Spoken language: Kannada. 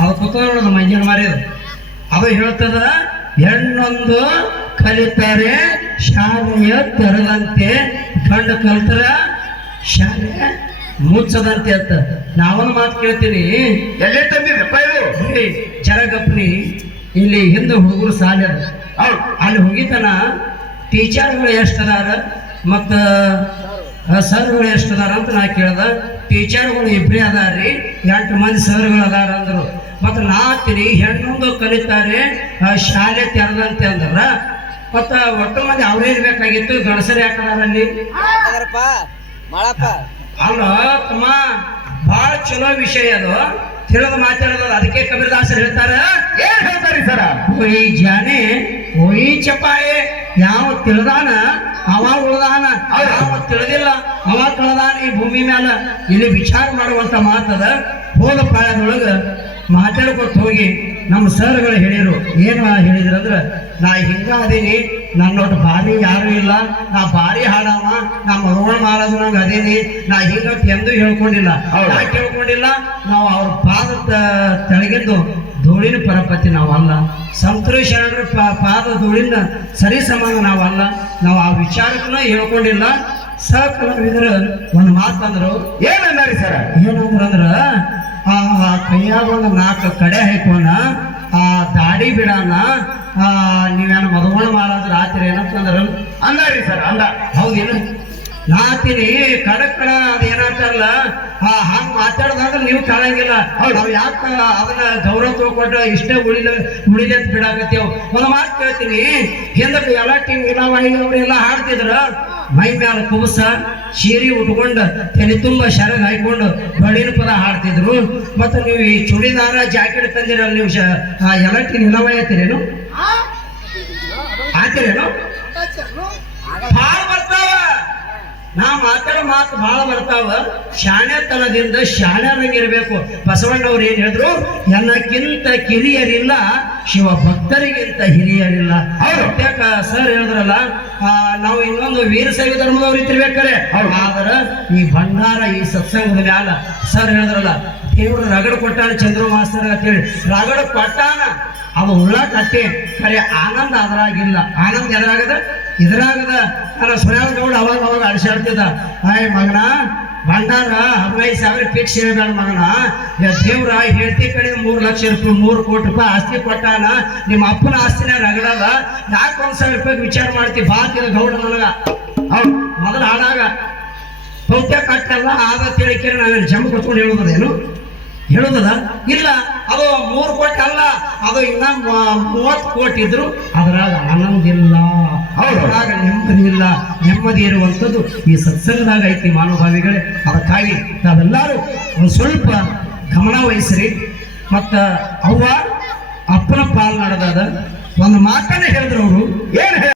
ಅದು ಕೂತ್ಕೊಂಡು ಮಂಜನ ಮಾರಿದು. ಅದು ಹೇಳ್ತದ ಹೆಣ್ಣೊಂದು ಕಲಿತಾರೆ ಶಾಲೆಯ ತೆರೆದಂತೆ ಕಂಡು ಕಲ್ತರ ಶಾಲೆ ಮುಚ್ಚದಂತೆ ಅಂತ. ನಾವೊಂದು ಮಾತು ಕೇಳ್ತೀನಿ. ಎಲ್ಲೇ ತಂದಿದ್ದಪ್ಪ ಇದು ಇಲ್ಲಿ ಹಿಂದೆ ಹುಡುಗರು ಸಾಲ ಅದ. ಅಲ್ಲಿ ಹೋಗಿತನ ಟೀಚರ್ಗಳು ಎಷ್ಟದಾರ ಅದಾರ ಮತ್ತು ಸರ್ಗಳು ಎಷ್ಟದಾರ ಅದಾರ ಅಂತ ನಾ ಕೇಳ್ದ. ಟೀಚರ್ಗಳು ಇಬ್ಬರೇ ಅದಾರ್ರಿ ಎಂಟು ಮಂದಿ ಸರ್ಗಳು ಅದಾರ ಅಂದರು. ಮತ್ತು ನಾ ಹೆಣ್ಣು ಹೆಣ್ಣೊಂದು ಕಲಿತಾರೆ ಶಾಲೆ ತೆರೆದಂತೆ ಅಂದ್ರ ಮತ್ತ ಒಟ್ಟು ಮಂದಿ ಅವ್ರೇ ಇರ್ಬೇಕಾಗಿತ್ತು ಗಣಸರ ಯಾಕದಾರ ಅಲ್ಲಿ? ಅದರಪ್ಪ ಮಾಡಪ್ಪ ಅಲ್ಲ ತಮ್ಮ ಬಹಳ ಚಲೋ ವಿಷಯ ಅದು. ತಿಳಿದು ಮಾತಾಡೋದು ಅದಕ್ಕೆ ಕಬೀರದಾಸರು ಹೇಳ್ತಾರ ಏನ್ ಹೇಳ್ತಾರಿ ಸರ ಓಯ್ ಜಾನೆ ಓಯ್ ಚಪಾಯೆ ಯಾವ ತಿಳಿದಾನ? ಅವ ಉಳ್ದಾನ? ಯಾವ ತಿಳಿದಿಲ್ಲ? ಅವ ಕಳದಾನ ಈ ಭೂಮಿ ಮ್ಯಾಲ ಇಲ್ಲಿ ವಿಚಾರ ಮಾಡುವಂತ ಮಾತದ ಹೋದ ಪಾಯದೊಳಗ ಮಾತಾಡ್ಕೊತ ಹೋಗಿ ನಮ್ಮ ಸರ್ಗಳು ಹೇಳಿದರು ಏನು ಹೇಳಿದ್ರು ಅಂದ್ರೆ ನಾ ಹಿಂಗ ಅದೀನಿ ನನ್ನೊಟ್ಟು ಭಾರಿ ಯಾರು ಇಲ್ಲ ನಾ ಭಾರಿ ಹಾಡವ ನಾ ಮರುಗಳು ಮಾಡೋದು ನಂಗೆ ಅದೀನಿ ನಾ ಹಿಂಗ ಎಂದೂ ಹೇಳ್ಕೊಂಡಿಲ್ಲ. ಯಾಕೆ ಹೇಳ್ಕೊಂಡಿಲ್ಲ? ನಾವು ಅವ್ರ ಪಾದ ತೆಳಗಿದ್ದು ಧೂಳಿನ ಪರಪತಿ ನಾವಲ್ಲ. ಸಂತರು ಶರಣರ ಪಾದ ಧೂಳಿನ ಸರಿ ಸಮಾನ ನಾವಲ್ಲ. ನಾವು ಆ ವಿಚಾರಕ್ಕೂ ಹೇಳ್ಕೊಂಡಿಲ್ಲ. ಸಕಲಾವಿದ್ರ ಒಂದು ಮಾತಂದ್ರು ಏನಂದ್ರೆ ಸರ್ ಸರ ಏನಂದ್ರ ಅಂದ್ರ ಆ ಆ ಕೈಯಾಗ ಒಂದು ನಾಲ್ಕು ಕಡೆ ಹಾಕೋಣ ಆ ದಾಡಿ ಬಿಡಾನ ಆ ನೀವೇನು ಮದುವಣ ಮಾಡೋದು ರಾತ್ರಿ ಏನಂತಂದ್ರ ಅಂದಾರಿ ಸರ್ ಅಂದ. ಹೌದೇನು? ನಾತೀನಿ ಕಡಕ್ ಕಡ ಅದು ಏನಾಗ್ತಾರಲ್ಲ ಆ ಹಂಗ್ ಮಾತಾಡ್ದಂದ್ರೆ ನೀವು ಕಾಣಂಗಿಲ್ಲ. ನಾವು ಯಾಕ ಅದನ್ನ ಗೌರವ ತಗೊಟ್ಟು ಇಷ್ಟೇ ಉಳಿಲ ಉಳಿಲಿ ಅಂತ ಬಿಡಾಕತ್ತೇವ್. ಒಂದು ಮಾತು ಕೇಳ್ತೀನಿ ಹಿಂದಕ್ಕೆ ಎಲ್ಲ ಟೀಮ್ ಇಲಾವಾಯಿ ಅವರೆಲ್ಲ ಹಾಡ್ತಿದ್ರ? ಮೈ ಮ್ಯಾಲ ಕುಬಸ ಸೀರೆ ಉಟ್ಕೊಂಡು ತಲೆ ತುಂಬ ಶರಗ್ ಹಾಕೊಂಡು ಬಳಿನ ಪದ ಹಾಡ್ತಿದ್ರು. ಮತ್ತೆ ನೀವು ಈ ಚೂಡಿದಾರ ಜಾಕೆಟ್ ತಂದಿರಲ್ಲ ನೀವು ಎಲಕ್ಟಿನ್ ಇಲಾವಾಯಿ ಆತಿರೇನು ನಾ ಮಾತಾಡೋ ಮಾತು ಬಹಳ ಬರ್ತಾವ ಶಾಣೆತನದಿಂದ ಶಾಣ್ಯರಾಗಿರ್ಬೇಕು ಬಸವಣ್ಣವ್ರು ಏನ್ ಹೇಳಿದ್ರು? ಎಲ್ಲಕ್ಕಿಂತ ಕಿರಿಯರಿಲ್ಲ ಶಿವ ಭಕ್ತರಿಗಿಂತ ಹಿರಿಯರಿಲ್ಲ. ಯಾಕ ಸರ್ ಹೇಳಿದ್ರಲ್ಲ ನಾವು ಇನ್ನೊಂದು ವೀರಶೈವ ಧರ್ಮದವ್ರು ಇರ್ಬೇಕಾರೆ ಆದ್ರ ಈ ಭಂಡಾರ ಈ ಸತ್ಸಂಗದ ಮ್ಯಾಲ ಸರ್ ಹೇಳಿದ್ರಲ್ಲ ದೇವ್ರ ರಗಡ ಕೊಟ್ಟಾನ ಚಂದ್ರು ಮಾಸ್ತರ್ ಅಂತೇಳಿ. ರಗಡ ಕೊಟ್ಟಾನ? ಅವ ಉಳ್ಳಾಕ ಅಟ್ಟೆ ಖರೆ ಆನಂದ ಅದ್ರಾಗಿಲ್ಲ. ಆನಂದ ಎದ್ರಾಗದ? ಇದ್ರಾಗದ ನನ್ನ ಸುರೇಲ್ ಗೌಡ ಅವಾಗ ಅವಾಗ ಅಡಿಸಾಡ್ತಿದ್ದ. ಆಯ್ ಮಗನ, ಭಂಡಾರ ಹದಿನೈದು ಸಾವಿರ ಫಿಕ್ಸ್ ಇರಬೇಡ ಮಗನ. ದೇವ್ರ ಹೆಂಡತಿ ಕಡೆ ಮೂರು ಲಕ್ಷ ರೂಪಾಯಿ, ಮೂರು ಕೋಟಿ ರೂಪಾಯಿ ಆಸ್ತಿ ಕೊಟ್ಟಾನ. ನಿಮ್ಮ ಅಪ್ಪನ ಆಸ್ತಿನ ರಗಡದ. ಯಾಕೆ ಒಂದು ಸಾವಿರ ರೂಪಾಯಿ ವಿಚಾರ ಮಾಡ್ತಿ? ಬಾತಿದ ಗೌಡ ನನಗ ಹೌದು, ಮೊದಲು ಹಾಡಾಗ. ಪೌತ್ಯ ಕಟ್ಟಲ್ಲ, ಆದ ತಿಳಿಕೆ ನಾನು ಜಮ್ ಕೊಟ್ಕೊಂಡು ಹೇಳೋದೇನು ಹೇಳೋದದ? ಇಲ್ಲ ಅದು ಮೂರು ಕೋಟಿ ಅಲ್ಲ ಅದು ಇನ್ನ ಮೂವತ್ತು ಕೋಟಿ ಇದ್ರು ಅದರಾಗ ಆನಂದಿಲ್ಲ. ಇಲ್ಲ ಅದ್ರಾಗ ನೆಮ್ಮದಿ ಇಲ್ಲ. ನೆಮ್ಮದಿ ಇರುವಂಥದ್ದು ಈ ಸತ್ಸಂಗದಾಗ ಐತಿ ಮಾನವಭಾವಿಗಳೇ ಅದಕ್ಕಾಗಿ ನಾವೆಲ್ಲರೂ ಒಂದು ಸ್ವಲ್ಪ ಗಮನ ವಹಿಸ್ರಿ. ಮತ್ತು ಅವ್ವ ಅಪ್ಪನ ಪಾಲ್ ನಡೆದಾದ ಒಂದು ಮಾತನ್ನ ಹೇಳಿದ್ರು ಅವರು. ಏನ್